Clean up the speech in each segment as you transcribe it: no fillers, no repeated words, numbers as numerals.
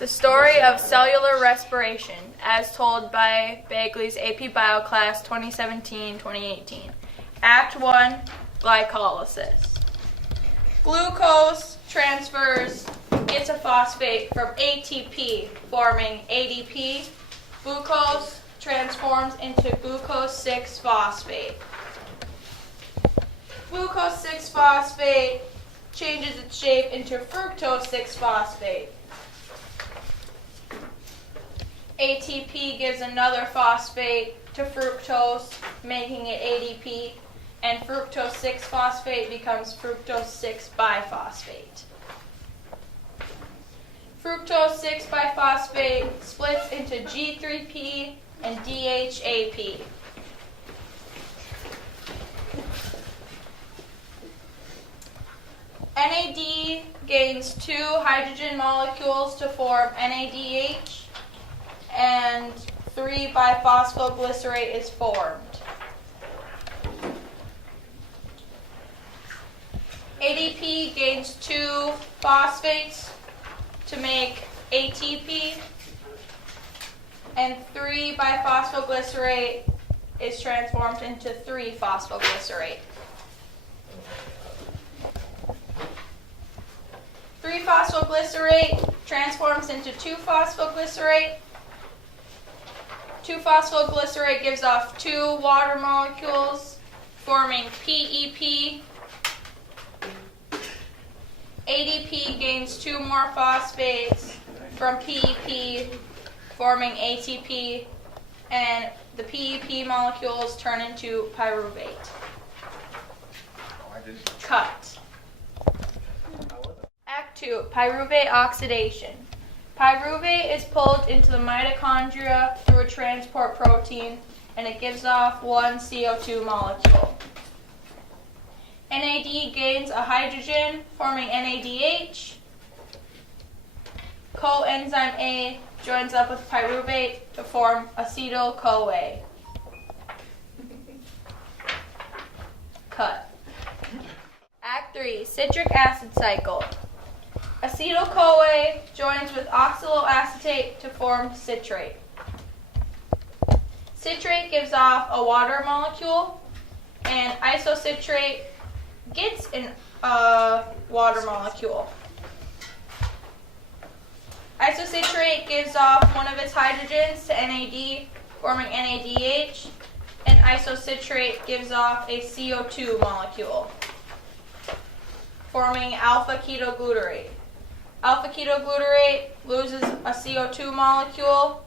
The story of cellular respiration, as told by Bagley's AP Bio class 2017-2018. Act 1, glycolysis. Glucose transfers into phosphate from ATP, forming ADP. Glucose transforms into glucose 6-phosphate. Glucose 6-phosphate changes its shape into fructose 6-phosphate. ATP gives another phosphate to fructose, making it ADP, and fructose 6-phosphate becomes fructose 6-biphosphate. Fructose 6-biphosphate splits into G3P and DHAP. NAD gains 2 hydrogen molecules to form NADH, and 3-biphosphoglycerate is formed. ADP gains 2 phosphates to make ATP, and 3-biphosphoglycerate is transformed into 3-phosphoglycerate. 3-phosphoglycerate transforms into 2-phosphoglycerate. 2-phosphoglycerate gives off 2 water molecules, forming PEP. ADP gains 2 more phosphates from PEP, forming ATP, and the PEP molecules turn into pyruvate. Cut. Act 2, pyruvate oxidation. Pyruvate is pulled into the mitochondria through a transport protein, and it gives off 1 CO2 molecule. NAD gains a hydrogen, forming NADH. Coenzyme A joins up with pyruvate to form acetyl-CoA. Cut. Act 3, citric acid cycle. Acetyl-CoA joins with oxaloacetate to form citrate. Citrate gives off a water molecule, and isocitrate gets a water molecule. Isocitrate gives off one of its hydrogens to NAD, forming NADH, and isocitrate gives off a CO2 molecule, forming alpha-ketoglutarate. Alpha-ketoglutarate loses a CO2 molecule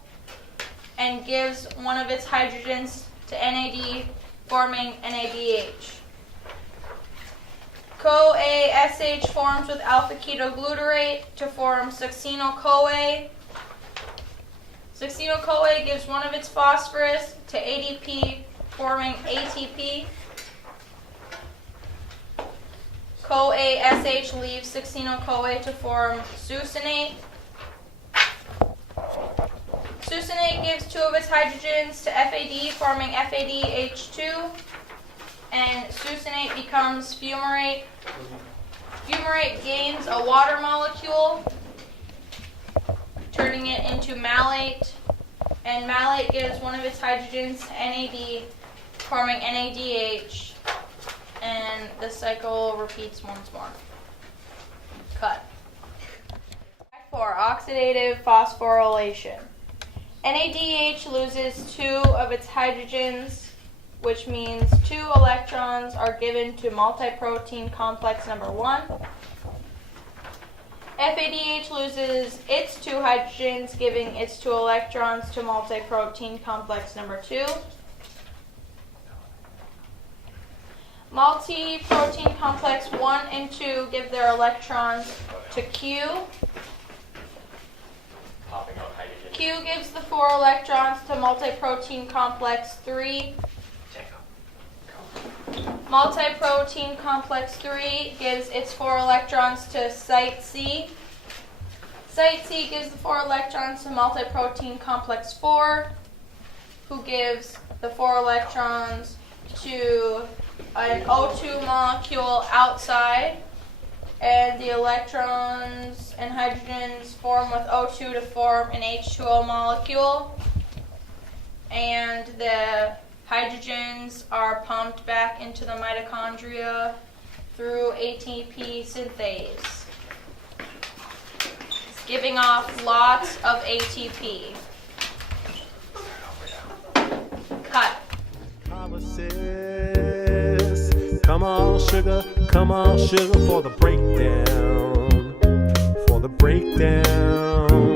and gives one of its hydrogens to NAD, forming NADH. CoA-SH forms with alpha-ketoglutarate to form succinyl-CoA. Succinyl-CoA gives one of its phosphorus to ADP, forming ATP. CoA-SH leaves succinyl-CoA to form succinate. Succinate gives 2 of its hydrogens to FAD, forming FADH2, and succinate becomes fumarate. Fumarate gains a water molecule, turning it into malate, and malate gives one of its hydrogens to NAD, forming NADH, and the cycle repeats once more. Cut. Act 4, oxidative phosphorylation. NADH loses 2 of its hydrogens, which means 2 electrons are given to multiprotein complex number 1. FADH loses its 2 hydrogens, giving its 2 electrons to multiprotein complex number 2. Multiprotein complex 1 and 2 give their electrons to Q. Q gives the 4 electrons to multiprotein complex 3. Multiprotein complex 3 gives its 4 electrons to site C. Site C gives the 4 electrons to multiprotein complex 4, who gives the 4 electrons to an O2 molecule outside, and the electrons and hydrogens form with O2 to form an H2O molecule, and the hydrogens are pumped back into the mitochondria through ATP synthase, giving off lots of ATP. Cut. Come on, sugar, for the breakdown, for the breakdown.